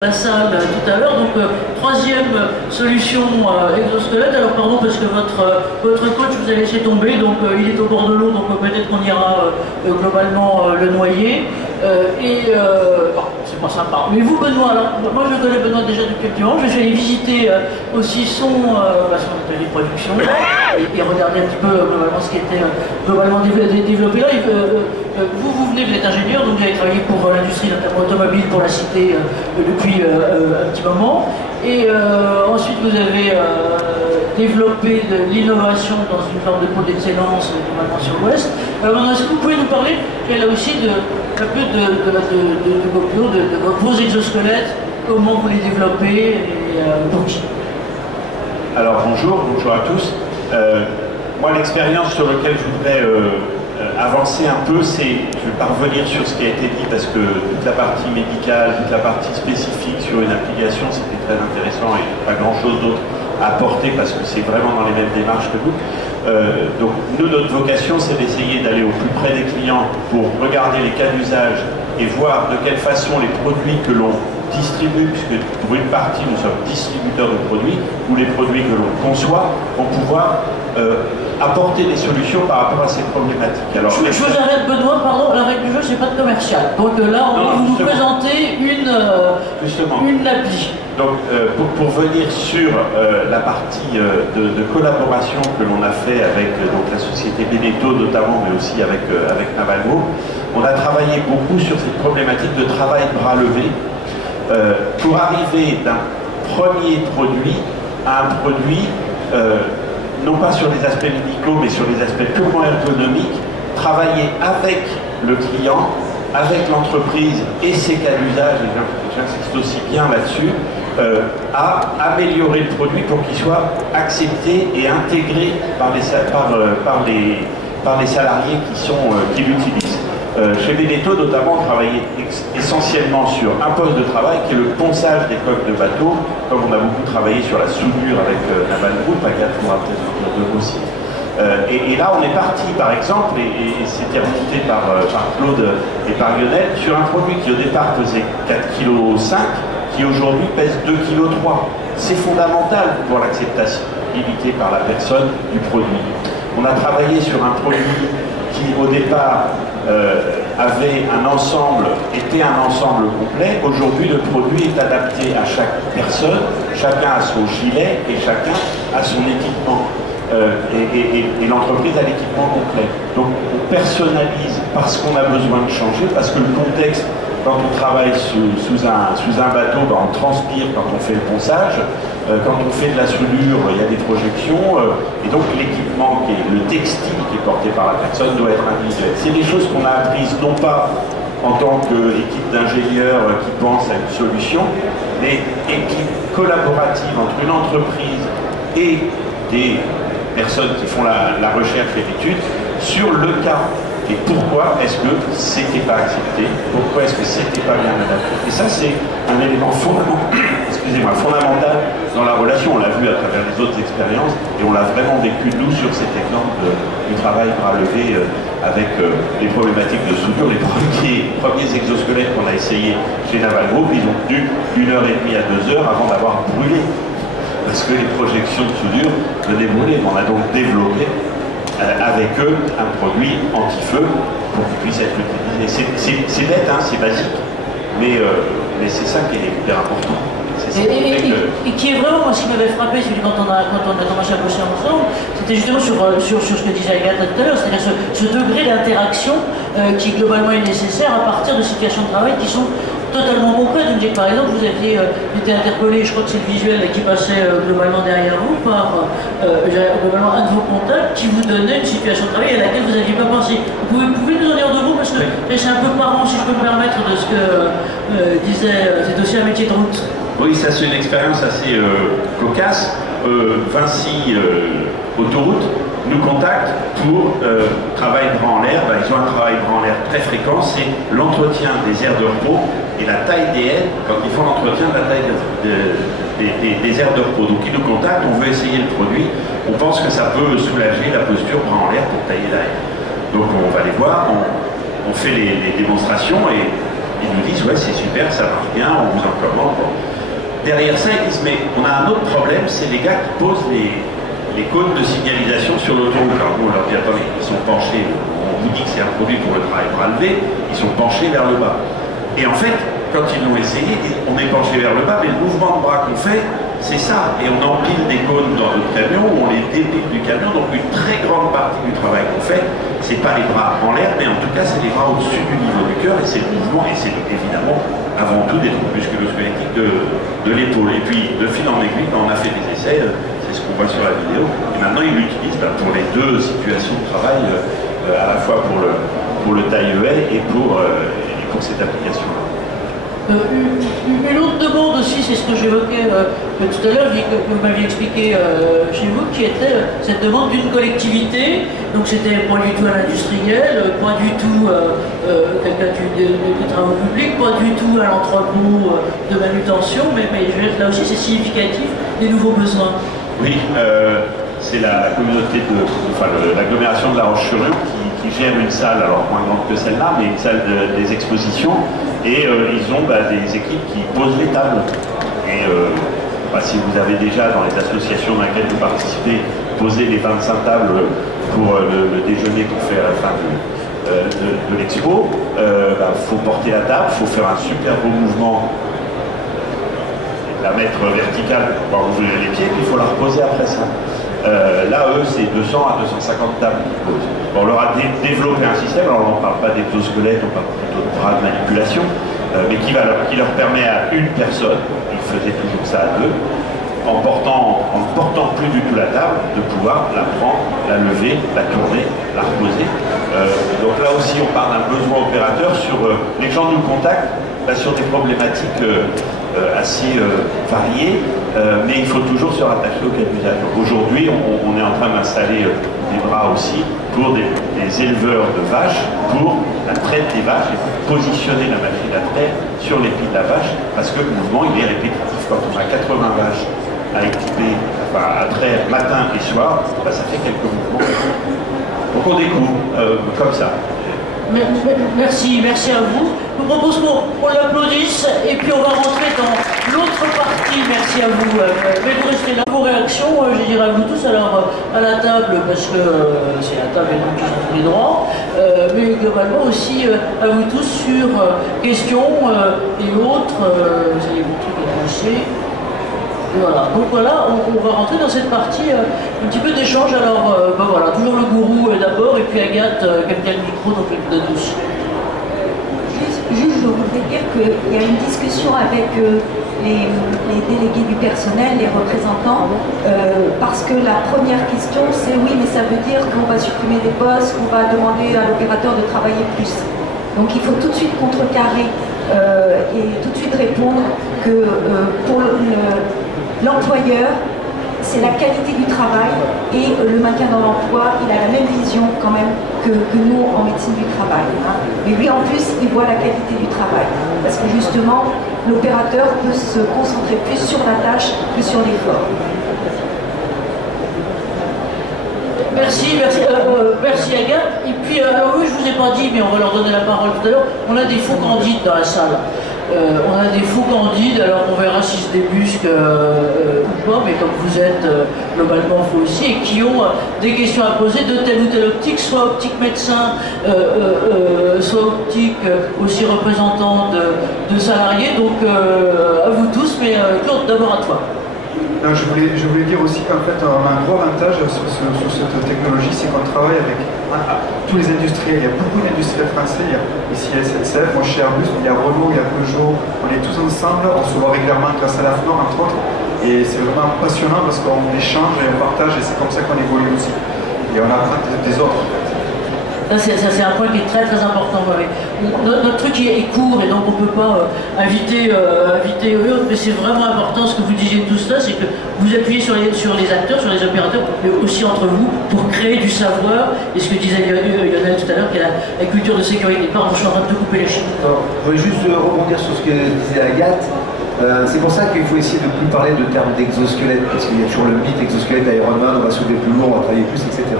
La salle tout à l'heure, donc troisième solution exosquelette. Alors pardon parce que votre coach vous a laissé tomber, donc il est au bord de l'eau, donc peut-être qu'on ira globalement le noyer. C'est pas sympa. Mais vous Benoît, alors, moi je connais Benoît déjà depuis un petit moment, je suis allé visiter aussi son atelier de production et regarder un petit peu globalement ce qui était globalement développé là. Vous venez, vous êtes ingénieur, donc vous avez travaillé pour l'industrie notamment automobile, pour la cité depuis un petit moment. Et ensuite vous avez développé de l'innovation dans une forme de pôle d'excellence normalement sur l'Ouest. Est-ce que vous pouvez nous parler là aussi un peu de vos exosquelettes, comment vous les développez et pour qui? Alors bonjour à tous. Moi l'expérience sur laquelle je voudrais avancer un peu, je vais pas revenir sur ce qui a été dit parce que toute la partie médicale, toute la partie spécifique sur une application, c'était très intéressant et pas grand chose d'autre à apporter parce que c'est vraiment dans les mêmes démarches que nous. Donc nous, notre vocation, c'est d'essayer d'aller au plus près des clients pour regarder les cas d'usage et voir de quelle façon les produits que l'on distribue, puisque pour une partie nous sommes distributeurs de produits, ou les produits que l'on conçoit, vont pouvoir apporter des solutions par rapport à ces problématiques. Alors, je vous arrête Benoît, pardon, la règle du jeu c'est pas de commercial. Donc là on va vous présenter une appli. Donc pour venir sur la partie de collaboration que l'on a fait avec donc, la société Beneteau notamment, mais aussi avec Navalgroup, on a travaillé beaucoup sur cette problématique de travail bras levé pour arriver d'un premier produit à un produit non pas sur les aspects médicaux, mais sur les aspects purement ergonomiques, travailler avec le client, avec l'entreprise et ses cas d'usage, et j'insiste aussi bien là-dessus, à améliorer le produit pour qu'il soit accepté et intégré par les salariés qui l'utilisent. Chez Beneteau, notamment, on travaillait essentiellement sur un poste de travail qui est le ponçage des coques de bateau, comme on a beaucoup travaillé sur la soudure avec Navalgroup, Agathe pourra peut-être nous dire aussi. Et là, on est parti, par exemple, et c'était remonté par Claude et par Lionel, sur un produit qui au départ pesait 4,5 kg, qui aujourd'hui pèse 2,3 kg. C'est fondamental pour l'acceptabilité par la personne du produit. On a travaillé sur un produit qui, au départ, était un ensemble complet. Aujourd'hui, le produit est adapté à chaque personne, chacun a son gilet et chacun a son équipement. Et l'entreprise a l'équipement complet. Donc on personnalise parce qu'on a besoin de changer, parce que le contexte, quand on travaille sous un bateau, ben on transpire quand on fait le ponçage, quand on fait de la soudure, il y a des projections, et donc l'équipement, le textile qui est porté par la personne doit être individuel. C'est des choses qu'on a apprises non pas en tant qu'équipe d'ingénieurs qui pense à une solution, mais équipe collaborative entre une entreprise et des personnes qui font la recherche et l'étude sur le cas. Et pourquoi est-ce que c'était pas accepté? Pourquoi est-ce que c'était pas bien adapté? Et ça, c'est un élément fondamental dans la relation. On l'a vu à travers les autres expériences et on l'a vraiment vécu, nous, sur cet exemple du travail bras levé avec les problématiques de soudure. Les premiers exosquelettes qu'on a essayés chez Navalgroup, ils ont tenu 1h30 à 2 heures avant d'avoir brûlé. Parce que les projections de soudure venaient brûler. On a donc développé avec eux un produit anti-feu pour qu'il puisse être utilisé. C'est bête, hein, c'est basique, mais c'est ça qui est hyper important. Et qui est vraiment, moi, ce qui m'avait frappé, quand on a commencé à bosser ensemble, c'était justement sur ce que disait Agathe tout à l'heure, c'est-à-dire ce degré d'interaction qui globalement est nécessaire à partir de situations de travail qui sont totalement concrètes. Donc, par exemple, vous aviez été interpellé, je crois que c'est le visuel qui passait globalement derrière vous, par globalement un de vos contacts qui vous donnait une situation de travail à laquelle vous n'aviez pas pensé. Vous pouvez nous en dire de vous, parce que c'est un peu parent, si je peux me permettre, de ce que disait, c'est aussi un métier de route. Oui, ça c'est une expérience assez cocasse. Vinci Autoroute nous contacte pour travail bras en l'air. Ben, ils ont un travail bras en l'air très fréquent, c'est l'entretien des aires de repos et la taille des haies quand ils font l'entretien de la taille des aires de repos. Donc ils nous contactent, on veut essayer le produit, on pense que ça peut soulager la posture bras en l'air pour tailler la haie. Donc on va les voir, on fait les démonstrations et Ils nous disent, ouais, c'est super, ça marche bien, on vous en commande. Derrière ça, ils disent, mais on a un autre problème, c'est les gars qui posent les cônes de signalisation sur l'autoroute. Alors nous, on leur dit, attendez, ils sont penchés, on vous dit que c'est un produit pour le travail bras levé, ils sont penchés vers le bas. Et en fait, quand ils l'ont essayé, on est penché vers le bas, mais le mouvement de bras qu'on fait, c'est ça. Et on empile des cônes dans notre camion, on les dépile du camion, donc une très grande partie du travail qu'on fait, c'est pas les bras en l'air, mais en tout cas, c'est les bras au-dessus du niveau du cœur, et c'est le mouvement, et c'est évidemment, avant tout, des troubles musculo-squelettiques de l'épaule. Et puis, de fil en aiguille, quand on a fait des essais, c'est ce qu'on voit sur la vidéo, et maintenant, ils l'utilisent pour les deux situations de travail, à la fois pour le taille-haie et pour cette application-là. Une autre demande aussi, c'est ce que j'évoquais tout à l'heure, que vous m'aviez expliqué chez vous, qui était cette demande d'une collectivité. Donc c'était pas du tout à l'industriel, pas du tout quelqu'un des travaux publics, pas du tout à l'entrepôt de manutention, mais là aussi c'est significatif des nouveaux besoins. Oui, c'est la communauté l'agglomération de La Roche-sur-Yon qui gère une salle, alors moins grande que celle-là, mais une salle des expositions. Et ils ont des équipes qui posent les tables. Et si vous avez déjà dans les associations dans lesquelles vous participez posé les 25 tables pour le déjeuner qu'on fait à la fin de l'expo, faut porter la table, il faut faire un super beau mouvement, la mettre verticale pour pouvoir ouvrir les pieds, puis il faut la reposer après ça. Là, eux, c'est 200 à 250 tables qu'ils posent. On leur a développé un système, alors on ne parle pas d'exosquelette, on parle plutôt de bras de manipulation, mais qui leur permet à une personne, ils faisaient toujours ça à deux, en ne portant plus du tout la table, de pouvoir la prendre, la lever, la tourner, la reposer. Donc là aussi, on parle d'un besoin opérateur sur les gens nous contactent sur des problématiques assez variées, mais il faut toujours se rattacher au cas d'usage. Aujourd'hui, on est en train d'installer des bras aussi pour des éleveurs de vaches, pour la traite des vaches, et pour positionner la machine à traire sur les pieds de la vache, parce que le mouvement il est répétitif. Quand on a 80 vaches à équiper, à traire matin et soir, ça fait quelques mouvements. Donc on découvre comme ça. Merci à vous. Je vous propose qu'on l'applaudisse et puis on va rentrer dans l'autre partie. Merci à vous. Mais vous restez là. Vos réactions, je dirais à vous tous, alors à la table, parce que c'est la table et donc ils ont tous les droits, mais globalement aussi à vous tous sur questions et autres. Vous avez vos trucs à penser. Voilà, donc voilà, on va rentrer dans cette partie un petit peu d'échange. Alors, voilà, toujours le gourou d'abord, et puis Agathe, quelqu'un le micro, donc de tous. Juste, je voudrais dire qu'il y a une discussion avec les délégués du personnel, les représentants, parce que la première question, c'est oui, mais ça veut dire qu'on va supprimer des postes, qu'on va demander à l'opérateur de travailler plus. Donc il faut tout de suite contrecarrer et tout de suite répondre que pour l'employeur, c'est la qualité du travail et le maintien dans l'emploi. Il a la même vision quand même que nous en médecine du travail. Hein. Mais lui en plus, il voit la qualité du travail. Parce que justement, l'opérateur peut se concentrer plus sur la tâche que sur l'effort. Merci Agathe. Et puis, alors oui, je vous ai pas dit, mais on va leur donner la parole tout à l'heure, on a des faux candides dans la salle. On a des faux candides, alors on verra si se débusquent ou pas, mais comme vous êtes globalement faux aussi, et qui ont des questions à poser de telle ou telle optique, soit optique médecin, soit optique aussi représentant de salariés. Donc à vous tous, mais Claude, d'abord à toi. Non, je voulais dire aussi qu'en fait, on a un gros avantage sur cette technologie, c'est qu'on travaille avec tous les industriels. Il y a beaucoup d'industriels français. Il y a ici SNCF, moi chez Airbus, il y a Renault, il y a Peugeot. On est tous ensemble, on se voit régulièrement grâce à la FNOR, entre autres. Et c'est vraiment passionnant parce qu'on échange et on partage, et c'est comme ça qu'on évolue aussi. Et on apprend des autres. Ça c'est un point qui est très important. Notre truc est court et donc on ne peut pas inviter eux, mais c'est vraiment important ce que vous disiez tout cela, c'est que vous appuyez sur les acteurs, sur les opérateurs, mais aussi entre vous pour créer du savoir, et ce que disait Lionel tout à l'heure, qui est la culture de sécurité. Pardon, je suis en train de te couper les chiffres. Je voulais juste rebondir sur ce que disait Agathe. C'est pour ça qu'il faut essayer de ne plus parler de termes d'exosquelette, parce qu'il y a toujours le mythe exosquelette Ironman, on va soulever plus lourd, on va travailler plus, etc.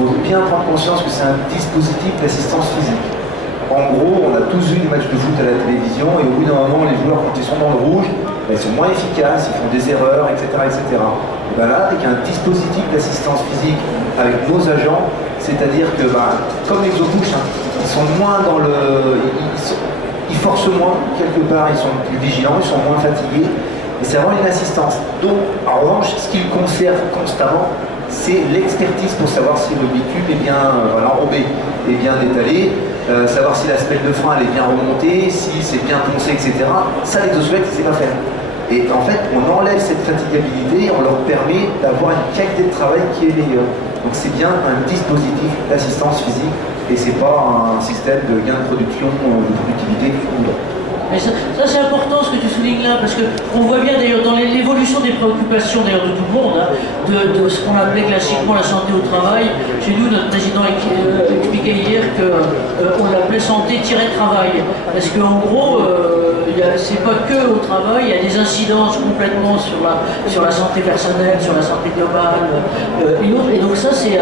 Il faut bien prendre conscience que c'est un dispositif d'assistance physique. En gros, on a tous vu des matchs de foot à la télévision et au bout d'un moment, les joueurs, quand ils sont dans le rouge, ben, ils sont moins efficaces, ils font des erreurs, etc. etc. Et ben là, avec un dispositif d'assistance physique avec nos agents, c'est-à-dire que, ben, comme l'exo-push, hein, ils sont moins dans le... Ils forcent moins, quelque part, ils sont plus vigilants, ils sont moins fatigués. Et c'est vraiment une assistance. Donc, en revanche, ce qu'ils conservent constamment, c'est l'expertise pour savoir si le bitume est bien enrobé, est bien étalé, savoir si la semelle de frein elle est bien remontée, si c'est bien poncé, etc. Ça, l'exosquelette, il ne sait pas faire. Et en fait, on enlève cette fatigabilité, on leur permet d'avoir une qualité de travail qui est meilleure. Donc c'est bien un dispositif d'assistance physique et c'est pas un système de gain de production ou de productivité. Mais ça c'est important ce que tu soulignes là, parce qu'on voit bien d'ailleurs dans l'évolution des préoccupations d'ailleurs de tout le monde, hein, de ce qu'on appelait classiquement la santé au travail. Chez nous, notre président expliquait hier qu'on l'appelait santé-travail. Parce qu'en gros, c'est pas que au travail, il y a des incidences complètement sur la santé personnelle, sur la santé globale et autres. Et donc ça, c'est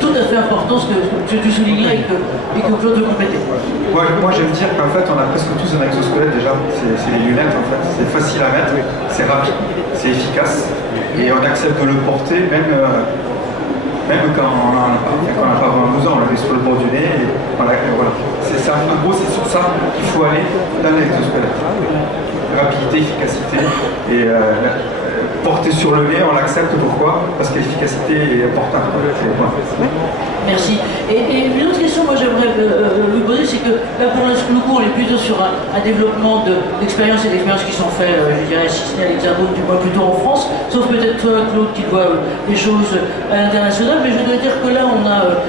tout à fait important ce que tu soulignes là et que Claude veut compléter. Moi j'aime dire qu'en fait on a presque tous un exosquelette déjà, c'est les lunettes en fait, c'est facile à mettre, c'est rapide, c'est efficace et on accepte de le porter même quand on n'a pas vraiment besoin, on le met sur le bord du nez et voilà. C'est ça, en gros c'est sur ça qu'il faut aller dans l'exosquelette. Rapidité, efficacité et porter sur le nez, on l'accepte, pourquoi? Parce que l'efficacité est importante. Merci. Et une autre question, moi j'aimerais vous poser, c'est que là pour l'instant, le cours est plutôt sur un développement d'expériences et d'expériences qui sont faites, je dirais, si ce n'est à l'Hexagone, du moins plutôt en France, sauf peut-être toi, Claude, qui voit des choses à l'international, mais je dois dire que là on a